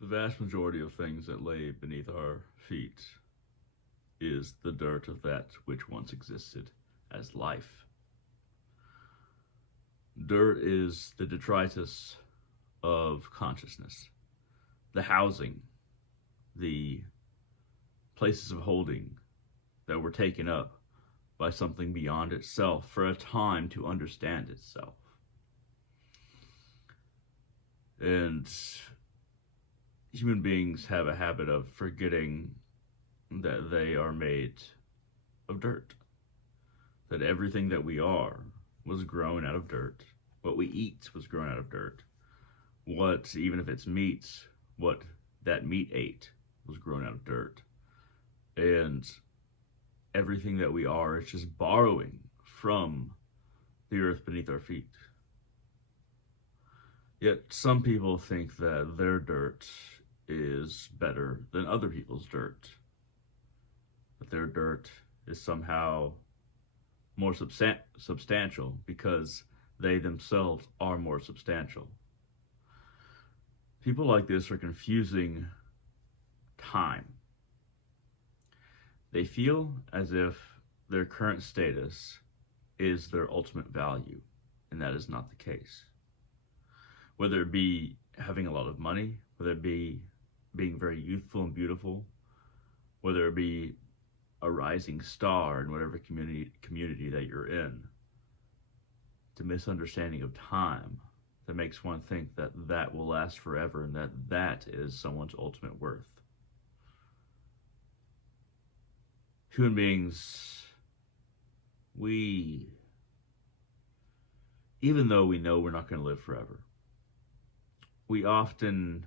The vast majority of things that lay beneath our feet is the dirt of that which once existed as life. Dirt is the detritus of consciousness, the housing, the places of holding that were taken up by something beyond itself for a time to understand itself. And human beings have a habit of forgetting that they are made of dirt, that everything that we are was grown out of dirt. What we eat was grown out of dirt. What, even if it's meat, what that meat ate was grown out of dirt. And everything that we are is just borrowing from the earth beneath our feet. Yet some people think that their dirt is better than other people's dirt, that their dirt is somehow more substantial because they themselves are more substantial. People like this are confusing time. They feel as if their current status is their ultimate value, and that is not the case. Whether it be having a lot of money, whether it be being very youthful and beautiful, whether it be a rising star in whatever community that you're in, it's a misunderstanding of time that makes one think that that will last forever and that that is someone's ultimate worth. Human beings, we, even though we know we're not going to live forever, we often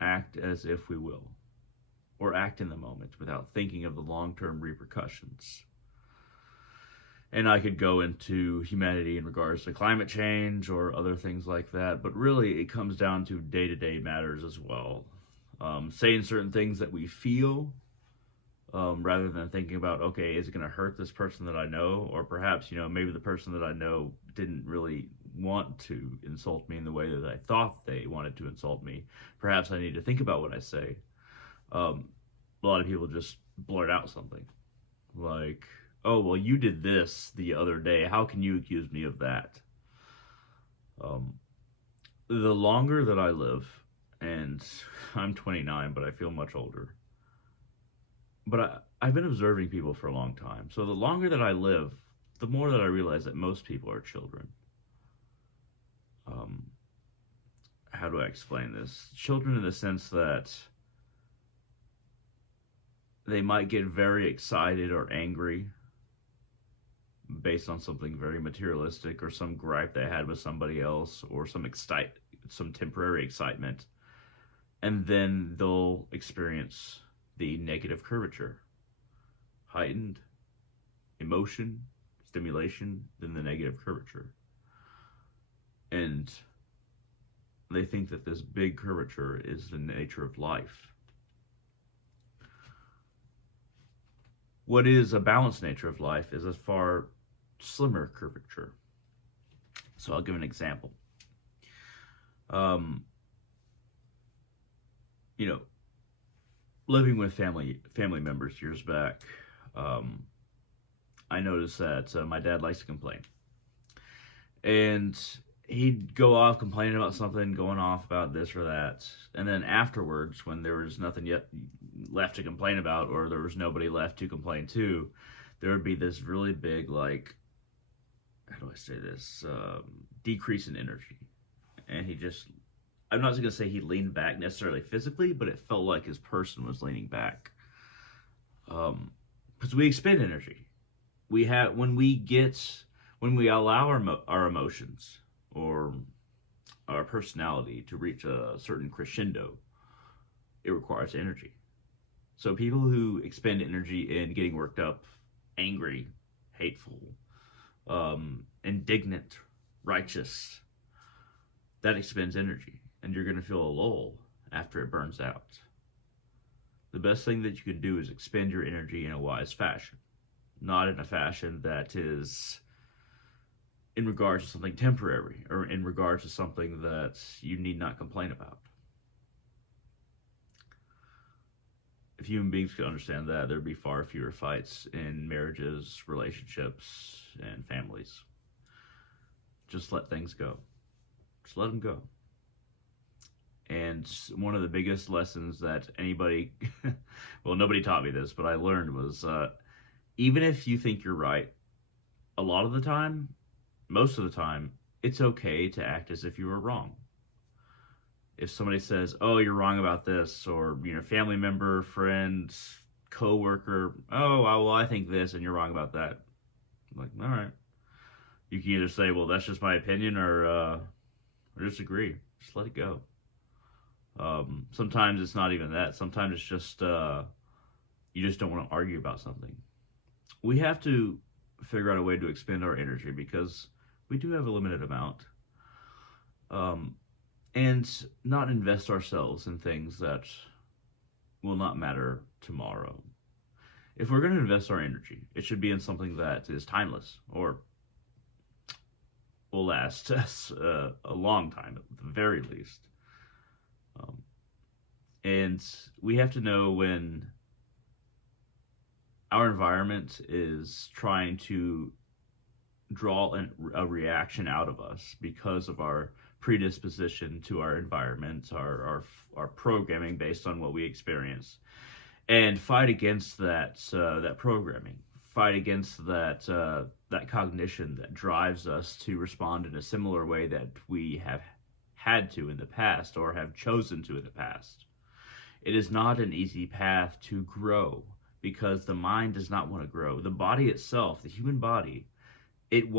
act as if we will, or act in the moment without thinking of the long-term repercussions. And I could go into humanity in regards to climate change or other things like that, but really it comes down to day-to-day matters as well. Saying certain things that we feel, rather than thinking about, okay, is it going to hurt this person that I know? Or perhaps, maybe the person that I know didn't really want to insult me in the way that I thought they wanted to insult me. Perhaps I need to think about what I say. A lot of people just blurt out something like, oh, well, you did this the other day. How can you accuse me of that? Um, the longer that I live, and I'm 29, but I feel much older. But I've been observing people for a long time. So the longer that I live, the more that I realize that most people are children. Um, how do I explain this? Children in the sense that they might get very excited or angry based on something very materialistic or some gripe they had with somebody else or some temporary excitement, and then they'll experience the negative curvature, heightened emotion, stimulation, then the negative curvature. And they think that this big curvature is the nature of life. What is a balanced nature of life is a far slimmer curvature. So I'll give an example. Um, you know, living with family members years back, um, I noticed that my dad likes to complain, and he'd go off complaining about something, going off about this or that, and then afterwards, when there was nothing yet left to complain about, or there was nobody left to complain to, there would be this really big, like, how do I say this, decrease in energy, and he just, I'm not going to say he leaned back necessarily physically, but it felt like his person was leaning back. Because we expend energy. We have when we allow our emotions or our personality to reach a certain crescendo, it requires energy. So people who expend energy in getting worked up, angry, hateful, indignant, righteous, that expends energy, and you're going to feel a lull after it burns out. The best thing that you can do is expend your energy in a wise fashion, not in a fashion that is in regards to something temporary or in regards to something that you need not complain about. human beings could understand that, there'd be far fewer fights in marriages, relationships, and families. Just let things go. Just let them go. And one of the biggest lessons that anybody, well, nobody taught me this, but I learned was even if you think you're right, a lot of the time, most of the time, it's okay to act as if you were wrong. If somebody says, "Oh, you're wrong about this," or family member, friend, coworker, "Oh, well, I think this, and you're wrong about that." I'm like, all right. You can either say, "Well, that's just my opinion," or just agree. Just let it go. Sometimes it's not even that. Sometimes it's just you just don't want to argue about something. We have to figure out a way to expend our energy because we do have a limited amount. Um, and not invest ourselves in things that will not matter tomorrow. If we're going to invest our energy, it should be in something that is timeless or will last us a long time at the very least. Um, and we have to know when our environment is trying to draw a reaction out of us because of our predisposition to our environment, our programming based on what we experience, and fight against that programming, fight against that cognition that drives us to respond in a similar way that we have had to in the past or have chosen to in the past. It is not an easy path to grow because the mind does not want to grow. The body itself, the human body, it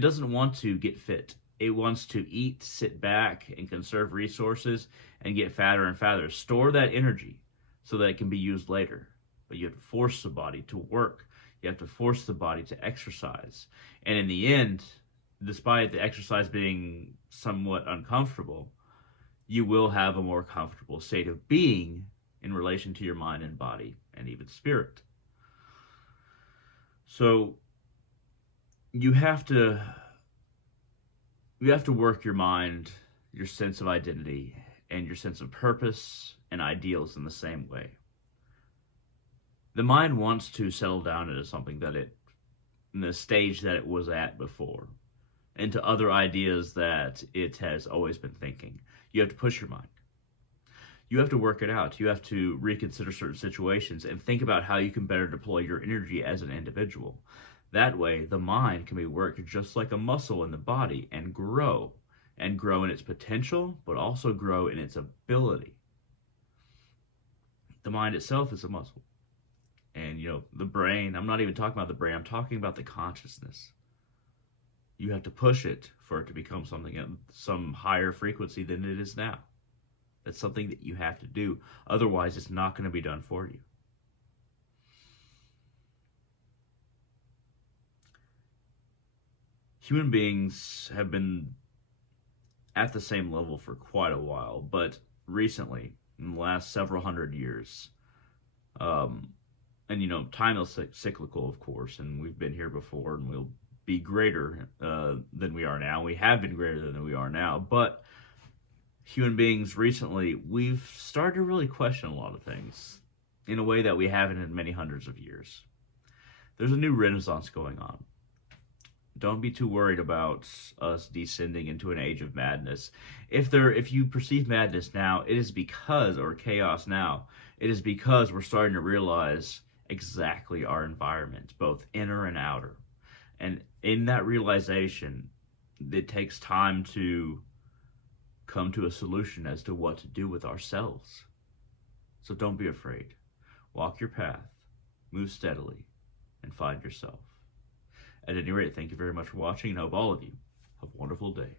doesn't want to get fit. It wants to eat, sit back, and conserve resources and get fatter and fatter. Store that energy so that it can be used later. But you have to force the body to work. You have to force the body to exercise. And in the end, despite the exercise being somewhat uncomfortable, you will have a more comfortable state of being in relation to your mind and body and even spirit. So you have to work your mind, your sense of identity, and your sense of purpose and ideals in the same way. The mind wants to settle down into something that in the stage that it was at before, into other ideas that it has always been thinking. You have to push your mind. You have to work it out. You have to reconsider certain situations and think about how you can better deploy your energy as an individual. That way, the mind can be worked just like a muscle in the body and grow in its potential, but also grow in its ability. The mind itself is a muscle. And, the brain, I'm not even talking about the brain, I'm talking about the consciousness. You have to push it for it to become something at some higher frequency than it is now. That's something that you have to do. Otherwise, it's not going to be done for you. Human beings have been at the same level for quite a while, but recently, in the last several hundred years, and time is cyclical, of course, and we've been here before, and we'll be greater than we are now. We have been greater than we are now, but human beings recently, we've started to really question a lot of things in a way that we haven't in many hundreds of years. There's a new renaissance going on. Don't be too worried about us descending into an age of madness. If you perceive madness now, it is because, or chaos now, it is because we're starting to realize exactly our environment, both inner and outer. And in that realization, it takes time to come to a solution as to what to do with ourselves. So don't be afraid. Walk your path, move steadily, and find yourself. At any rate, thank you very much for watching, and hope all of you have a wonderful day.